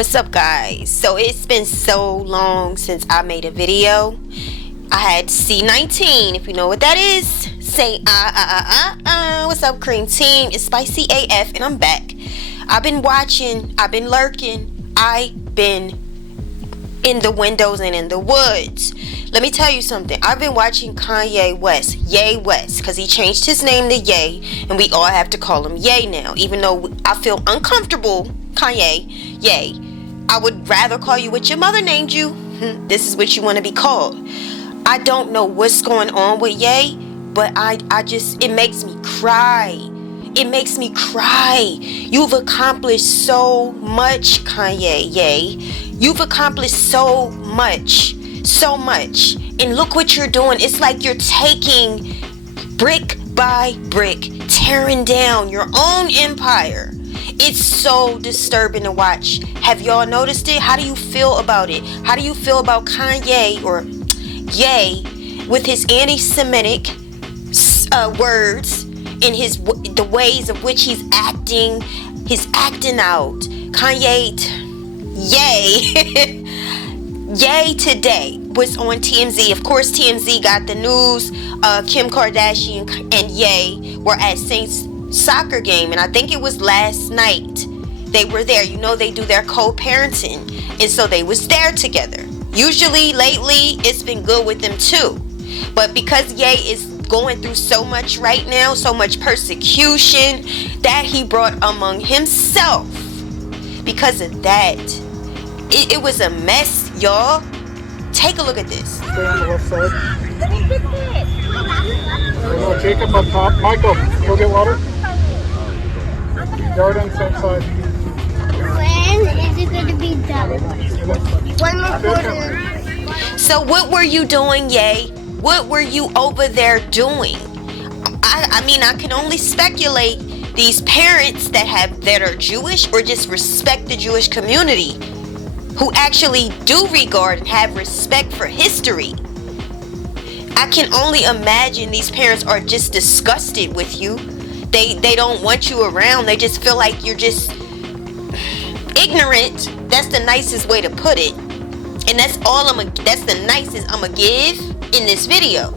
What's up, guys? So it's been so long since I made a video. I had C19, if you know what that is. Say what's up, Cream Team? It's Spicy AF and I'm back. I've been watching, I've been lurking, I've been in the windows and in the woods. Let me tell you something. I've been watching Kanye West, Ye West, because he changed his name to Ye, and we all have to call him Ye now. Even though I feel uncomfortable, Kanye, Ye, I would rather call you what your mother named you. This is what you want to be called. I don't know what's going on with Ye, but I just, it makes me cry. It makes me cry. You've accomplished so much, Kanye, Ye. You've accomplished so much. So much. And look what you're doing. It's like you're taking brick by brick, tearing down your own empire. It's so disturbing to watch. Have y'all noticed it? How do you feel about it? How do you feel about Kanye or Ye with his anti-Semitic words and the ways of which he's acting out? Kanye, Ye. Ye today was on TMZ. Of course, TMZ got the news. Kim Kardashian and Ye were at Saints soccer game, and I think it was last night. They were there. You know, they do their co-parenting, and so they was there together. Usually, lately, it's been good with them too. But because Ye is going through so much right now, so much persecution that he brought among himself, because of that, it was a mess, y'all. Take a look at this. Stay on the left side. Hello, Jacob up top. Michael, go get water. Yard on the same side. When is it going to be done? One more quarter. So what were you doing, Ye? What were you over there doing? I mean, I can only speculate. These parents that are Jewish or just respect the Jewish community, who actually do regard and have respect for history. I can only imagine these parents are just disgusted with you. They don't want you around. They just feel like you're just ignorant. That's the nicest way to put it. And that's the nicest I'm gonna give in this video.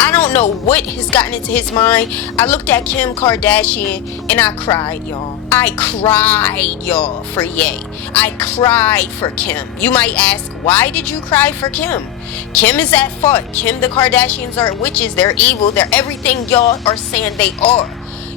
I don't know what has gotten into his mind. I looked at Kim Kardashian and I cried, y'all. I cried, y'all, for Ye. I cried for Kim. You might ask, why did you cry for Kim? Kim is at fault. Kim, the Kardashians are witches. They're evil. They're everything y'all are saying they are.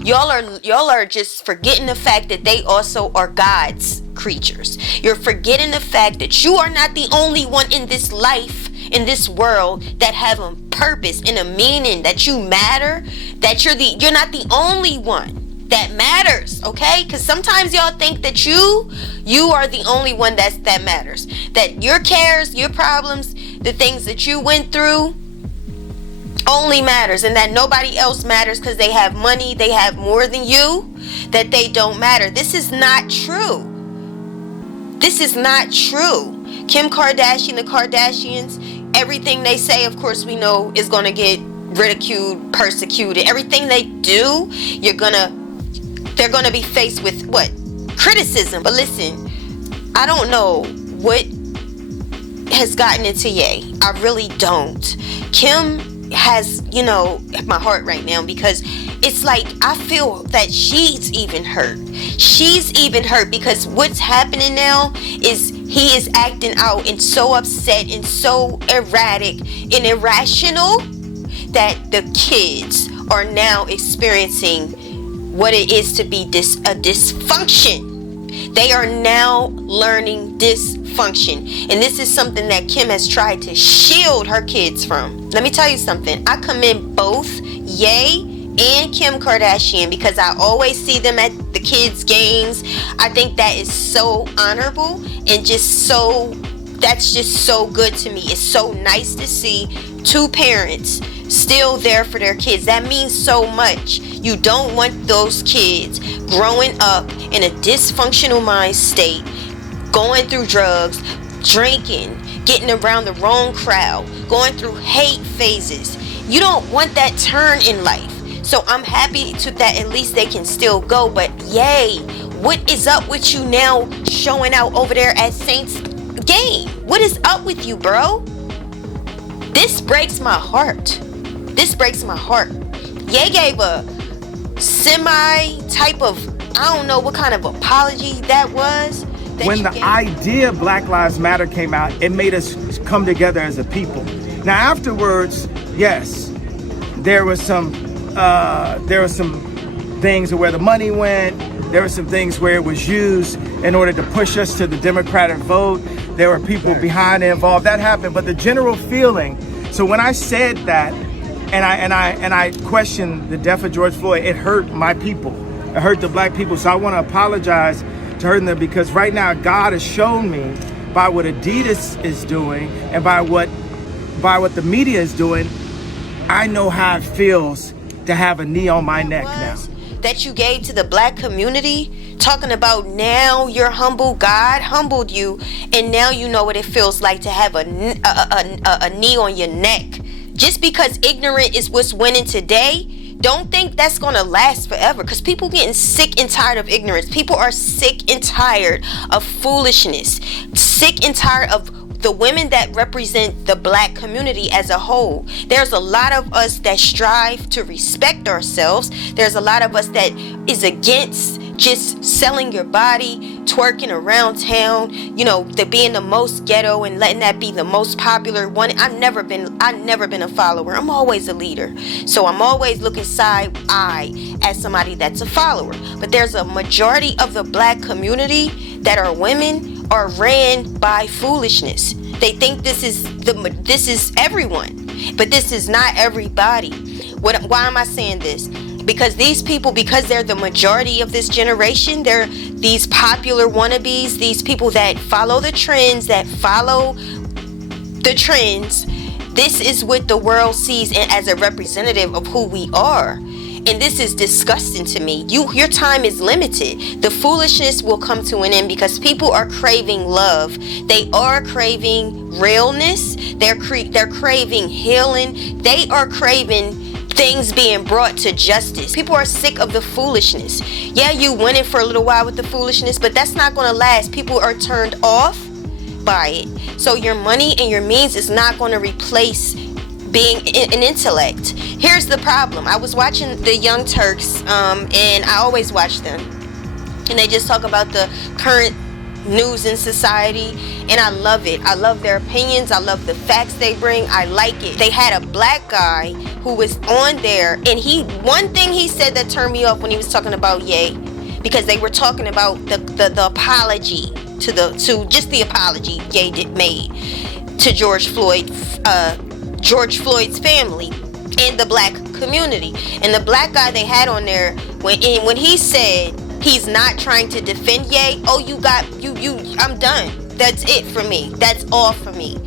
Y'all are just forgetting the fact that they also are God's creatures. You're forgetting the fact that you are not the only one in this life, in this world, that have a purpose and a meaning, that you matter, that you're not the only one that matters, okay? Because sometimes y'all think that you are the only one that matters, that your cares, your problems, the things that you went through only matters, and that nobody else matters because they have money, they have more than you, that they don't matter. This is not true. This is not true. Kim Kardashian, the Kardashians, everything they say, of course, we know is going to get ridiculed, persecuted. Everything they do, they're going to be faced with what? Criticism. But listen, I don't know what has gotten into Ye. I really don't. Kim has, my heart right now, because it's like I feel that she's even hurt. She's even hurt because what's happening now is he is acting out and so upset and so erratic and irrational that the kids are now experiencing what it is to be a dysfunction. They are now learning dysfunction. And this is something that Kim has tried to shield her kids from. Let me tell you something. I commend both Ye and Kim Kardashian because I always see them at the kids' games. I think that is so honorable and that's just so good to me. It's so nice to see two parents still there for their kids. That means so much. You don't want those kids growing up in a dysfunctional mind state, going through drugs, drinking, getting around the wrong crowd, going through hate phases. You don't want that turn in life. So I'm happy that at least they can still go. But Ye, What is up with you now showing out over there at Saints game? What is up with you, bro? This breaks my heart. This breaks my heart. Ye gave a semi type of, I don't know what kind of apology that was. When the idea Black Lives Matter came out, it made us come together as a people. Now afterwards, yes, there was some things where the money went. There were some things where it was used in order to push us to the Democratic vote. There were people behind it involved. That happened, but the general feeling. So when I said that, and I questioned the death of George Floyd, it hurt my people. It hurt the black people. So I want to apologize to hurting them, because right now God has shown me by what Adidas is doing and by what the media is doing, I know how it feels to have a knee on my neck now. That you gave to the black community, talking about now you're humble, God humbled you, and now you know what it feels like to have a knee on your neck. Just because ignorant is what's winning today, don't think that's gonna last forever, because people getting sick and tired of ignorance. People are sick and tired of foolishness, sick and tired of the women that represent the black community as a whole. There's a lot of us that strive to respect ourselves. There's a lot of us that is against just selling your body, twerking around town, you know, the being the most ghetto and letting that be the most popular one. I've never been a follower. I'm always a leader. So I'm always looking side eye as somebody that's a follower. But there's a majority of the black community that are women are ran by foolishness. They think this is everyone, but this is not everybody. Why am I saying this? Because these people, because they're the majority of this generation, they're these popular wannabes, these people that follow the trends, this is what the world sees as a representative of who we are. And this is disgusting to me. Your time is limited. The foolishness will come to an end because people are craving love. They are craving realness. They're craving healing. They are craving things being brought to justice. People are sick of the foolishness. Yeah, you winning for a little while with the foolishness, but that's not going to last. People are turned off by it. So your money and your means is not going to replace being an intellect. Here's the problem. I was watching the Young Turks, and I always watch them, and they just talk about the current news in society, and I love it. I love their opinions. I love the facts they bring. I like it. They had a black guy who was on there, and one thing he said that turned me off when he was talking about Ye, because they were talking about the apology to just the apology Ye made to George Floyd's family and the black community. And the black guy they had on there, when he said he's not trying to defend Ye, I'm done. That's it for me. That's all for me.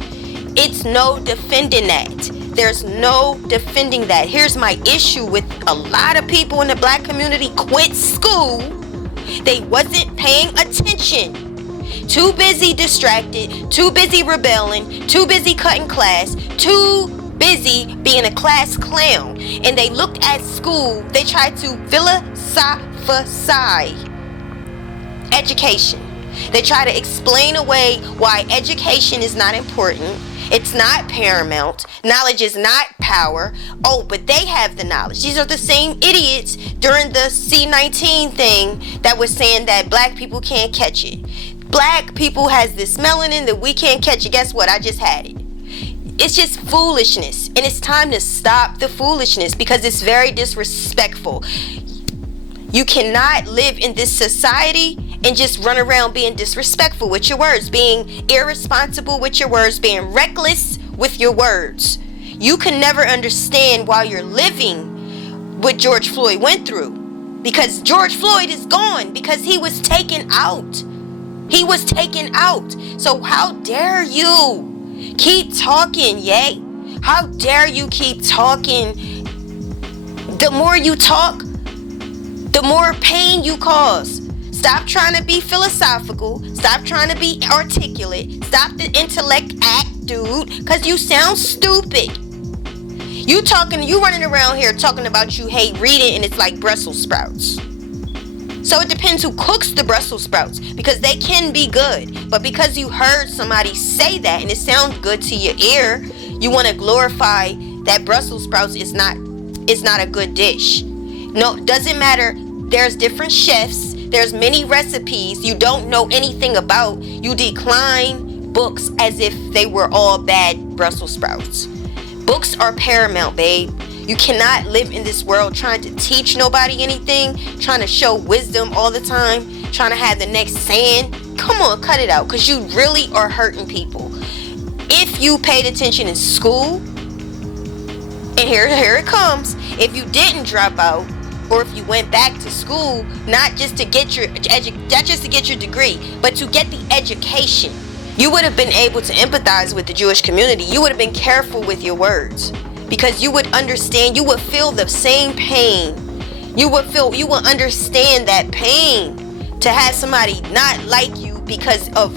It's no defending that. There's no defending that. Here's my issue with a lot of people in the black community quit school. They wasn't paying attention. Too busy distracted, too busy rebelling, too busy cutting class, too busy being a class clown. And they looked at school, they tried to philosophize education. They try to explain away why education is not important. It's not paramount. Knowledge is not power. Oh, but they have the knowledge. These are the same idiots during the C-19 thing that was saying that black people can't catch it. Black people has this melanin that we can't catch it. Guess what? I just had it. It's just foolishness. And it's time to stop the foolishness because it's very disrespectful. You cannot live in this society and just run around being disrespectful with your words, being irresponsible with your words, being reckless with your words. You can never understand while you're living what George Floyd went through, because George Floyd is gone because he was taken out. He was taken out. So how dare you keep talking, Ye? How dare you keep talking? The more you talk, the more pain you cause. Stop trying to be philosophical. Stop trying to be articulate. Stop the intellect act, dude, because you sound stupid. You running around here talking about you hate reading and it's like Brussels sprouts. So it depends who cooks the Brussels sprouts, because they can be good. But because you heard somebody say that and it sounds good to your ear, you want to glorify that Brussels sprouts is not a good dish. No, doesn't matter. There's different chefs. There's many recipes you don't know anything about. You decline books as if they were all bad Brussels sprouts. Books are paramount, babe. You cannot live in this world trying to teach nobody anything, trying to show wisdom all the time, trying to have the next saying. Come on, cut it out, because you really are hurting people. If you paid attention in school, and here it comes, if you didn't drop out, or if you went back to school, not just to get your degree, but to get the education, you would have been able to empathize with the Jewish community. You would have been careful with your words, because you would understand, you would feel the same pain. You would understand that pain to have somebody not like you because of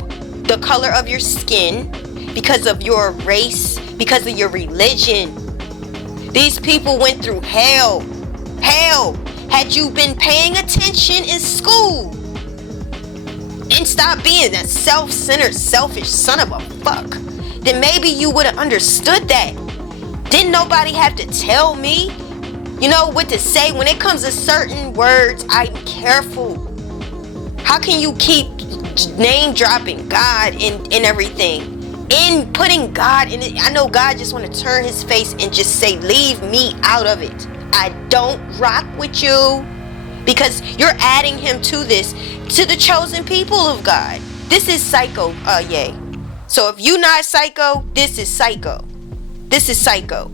the color of your skin, because of your race, because of your religion. These people went through hell. Had you been paying attention in school and stop being that self-centered, selfish son of a fuck, then maybe you would have understood that. Didn't nobody have to tell me, what to say. When it comes to certain words, I'm careful. How can you keep name dropping God and everything? In putting God in it, I know God just want to turn his face and just say, leave me out of it. I don't rock with you, because you're adding him to the chosen people of God. This is psycho, yay. So if you not psycho, this is psycho. This is psycho.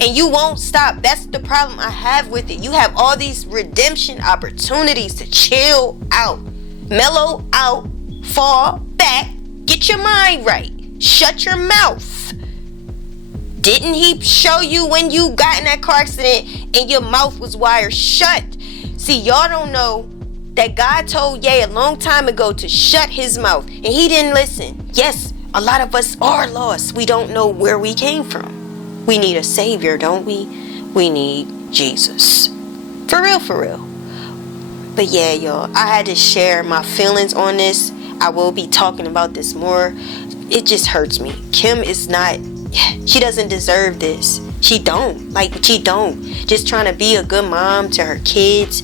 And you won't stop. That's the problem I have with it. You have all these redemption opportunities to chill out, mellow out, fall back, get your mind right, shut your mouth. Didn't he show you when you got in that car accident and your mouth was wired shut? See, y'all don't know that God told Ye a long time ago to shut his mouth, and he didn't listen. Yes, a lot of us are lost. We don't know where we came from. We need a savior, don't we? We need Jesus. For real, for real. But yeah, y'all, I had to share my feelings on this. I will be talking about this more. It just hurts me. Kim is not... She doesn't deserve this. She don't. Just trying to be a good mom to her kids.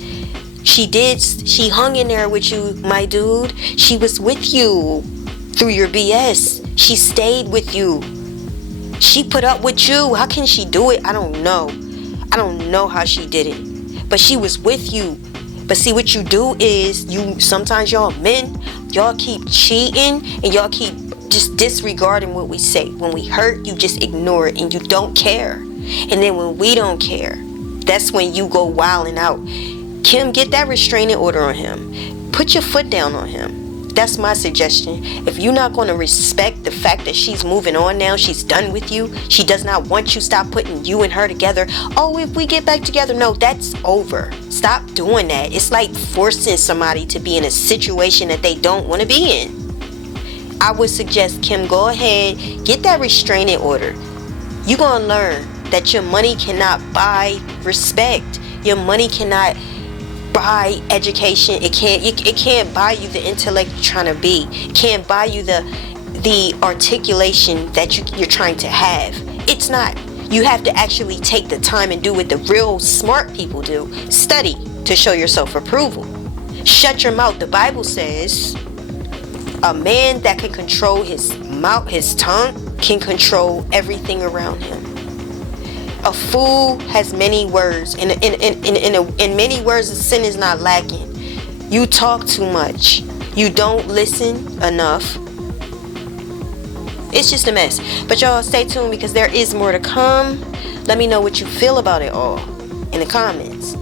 She hung in there with you, my dude. She was with you through your BS. She stayed with you. She put up with you. How can she do it? I don't know. I don't know how she did it. But she was with you. But see, what you do is, sometimes y'all men, y'all keep cheating and y'all keep just disregarding what we say. When we hurt, you just ignore it and you don't care. And then when we don't care, that's when you go wilding out. Kim, get that restraining order on him. Put your foot down on him. That's my suggestion. If you're not going to respect the fact that she's moving on now, she's done with you, she does not want you, stop putting you and her together. Oh, if we get back together, no, that's over. Stop doing that. It's like forcing somebody to be in a situation that they don't want to be in. I would suggest, Kim, go ahead, get that restraining order. You're going to learn that your money cannot buy respect. Your money cannot buy education. It can't buy you the intellect you're trying to be. It can't buy you the articulation that you're trying to have. It's not. You have to actually take the time and do what the real smart people do. Study to show yourself approval. Shut your mouth. The Bible says a man that can control his mouth, his tongue, can control everything around him. A fool has many words, and in many words, the sin is not lacking. You talk too much. You don't listen enough. It's just a mess. But y'all, stay tuned, because there is more to come. Let me know what you feel about it all in the comments.